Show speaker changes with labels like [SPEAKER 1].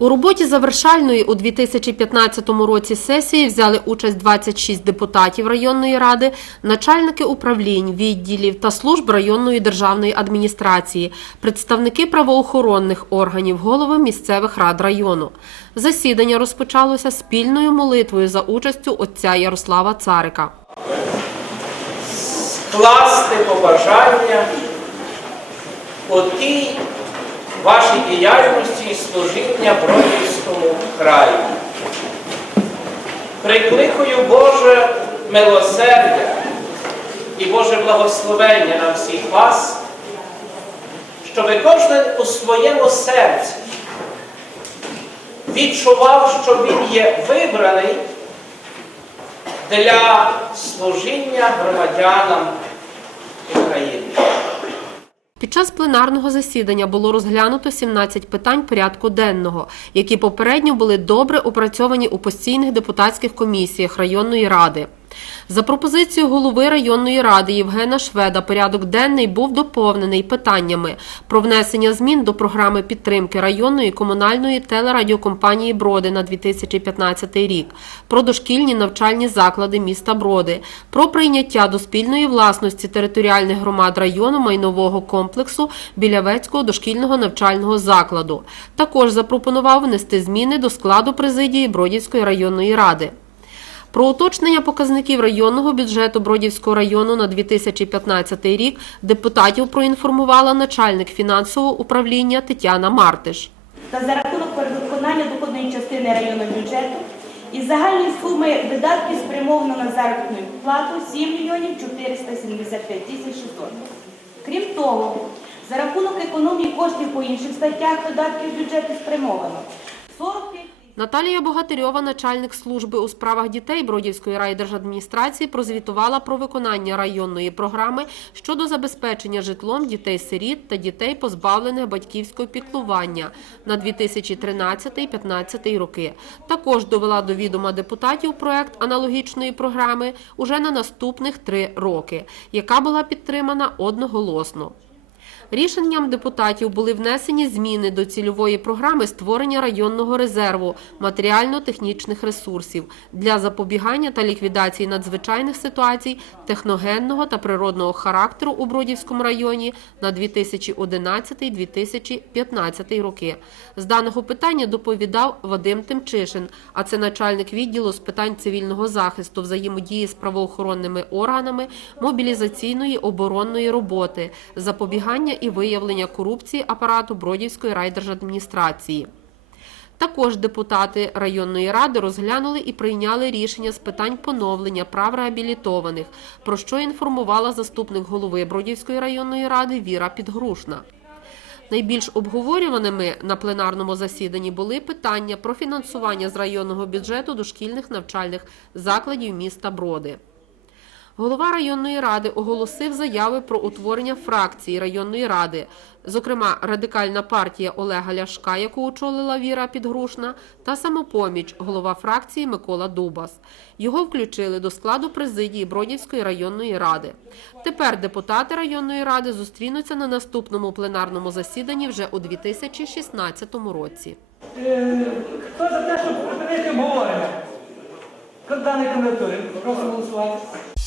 [SPEAKER 1] У роботі завершальної у 2015 році сесії взяли участь 26 депутатів районної ради, начальники управлінь, відділів та служб районної державної адміністрації, представники правоохоронних органів, голови місцевих рад району. Засідання розпочалося спільною молитвою за участю отця Ярослава Царика.
[SPEAKER 2] скласти побажання у тій вашій діяльності і служіння Бродівському краю. Прикликаю Боже милосердя і Боже благословення на всіх вас, щоб кожен у своєму серці відчував, що він є вибраний для служіння громадянам України.
[SPEAKER 1] Під час пленарного засідання було розглянуто 17 питань порядку денного, які попередньо були добре опрацьовані у постійних депутатських комісіях районної ради. За пропозицією голови районної ради Євгена Шведа порядок денний був доповнений питаннями про внесення змін до програми підтримки районної комунальної телерадіокомпанії Броди на 2015 рік, про дошкільні навчальні заклади міста Броди, про прийняття до спільної власності територіальних громад району майнового комплексу Білявецького дошкільного навчального закладу. Також запропонував внести зміни до складу президії Бродівської районної ради. Про уточнення показників районного бюджету Бродівського району на 2015 рік депутатів проінформувала начальник фінансового управління Тетяна Мартиш.
[SPEAKER 3] та за рахунок перевиконання доходної частини районного бюджету із загальної суми видатків спрямовано на заробітну плату 7 мільйонів 475 тисяч 600. Крім того, за рахунок економії коштів по інших статтях видатків бюджету спрямовано 45 тисяч.
[SPEAKER 1] Наталія Богатирьова, начальник служби у справах дітей Бродівської райдержадміністрації, прозвітувала про виконання районної програми щодо забезпечення житлом дітей-сиріт та дітей, позбавлених батьківського піклування на 2013-2015 роки. Також довела до відома депутатів проект аналогічної програми уже на наступних три роки, яка була підтримана одноголосно. Рішенням депутатів були внесені зміни до цільової програми створення районного резерву матеріально-технічних ресурсів для запобігання та ліквідації надзвичайних ситуацій техногенного та природного характеру у Бродівському районі на 2011-2015 роки. З даного питання доповідав Вадим Тимчишин, а це начальник відділу з питань цивільного захисту, взаємодії з правоохоронними органами, мобілізаційної оборонної роботи, запобігання і виявлення корупції апарату Бродівської райдержадміністрації. Також депутати районної ради розглянули і прийняли рішення з питань поновлення прав реабілітованих, про що інформувала заступник голови Бродівської районної ради Віра Підгрушна. Найбільш обговорюваними на пленарному засіданні були питання про фінансування з районного бюджету дошкільних навчальних закладів міста Броди. Голова районної ради оголосив заяви про утворення фракції районної ради, зокрема Радикальна партія Олега Ляшка, яку очолила Віра Підгрушна, та самопоміч, голова фракції Микола Дубас. Його включили до складу президії Бродівської районної ради. Тепер депутати районної ради зустрінуться на наступному пленарному засіданні вже у 2016 році.
[SPEAKER 4] Е, Хто за те, щоб припинити обговорення? Даної кандидатури? Прошу голосувати.